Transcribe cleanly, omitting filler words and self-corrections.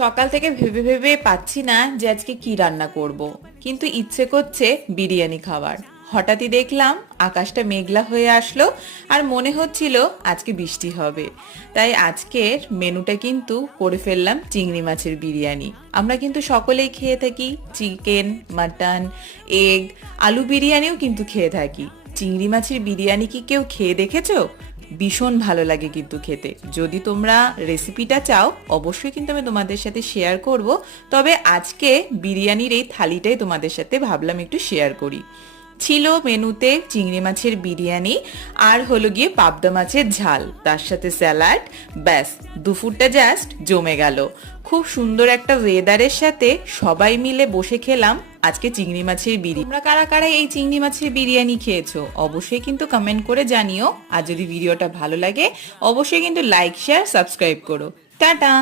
সকাল থেকে ভেবে ভেবে পাচ্ছি না যে আজকে কি রান্না করব, কিন্তু ইচ্ছে করছে বিরিয়ানি খাওয়ার। হঠাৎই দেখলাম আকাশটা মেঘলা হয়ে আসলো আর মনে হচ্ছিল আজকে বৃষ্টি হবে। তাই আজকের মেনুটা কিন্তু করে ফেললাম চিংড়ি মাছের বিরিয়ানি। আমরা কিন্তু সকলেই খেয়ে থাকি চিকেন, মাটন, এগ, আলু বিরিয়ানিও কিন্তু খেয়ে থাকি। চিংড়ি মাছের বিরিয়ানি কি কেউ খেয়ে দেখেছো? ভীষণ ভালো লাগে কিন্তু খেতে। যদি তোমরা রেসিপিটা চাও অবশ্যই কিন্তু আমি তোমাদের সাথে শেয়ার করব। তবে আজকে বিরিয়ানির এই থালিটাই তোমাদের সাথে ভাবলাম একটু শেয়ার করি। ছিল মেনুতে চিংড়ি মাছের বিরিয়ানি আর হলো গিয়ে পাবদা মাছের ঝাল, তার সাথে স্যালাড। ব্যাস, দুপুরটা জাস্ট জমে গেল। খুব সুন্দর একটা ওয়েদারের সাথে সবাই মিলে বসে খেলাম আজকে চিংড়ি মাছের বিরিয়ানি। তোমরা কারা কারা এই চিংড়ি মাছের বিরিয়ানি খেয়েছো অবশ্যই কিন্তু কমেন্ট করে জানিও। আর যদি ভিডিওটা ভালো লাগে অবশ্যই কিন্তু লাইক, শেয়ার, সাবস্ক্রাইব করো। টাটা।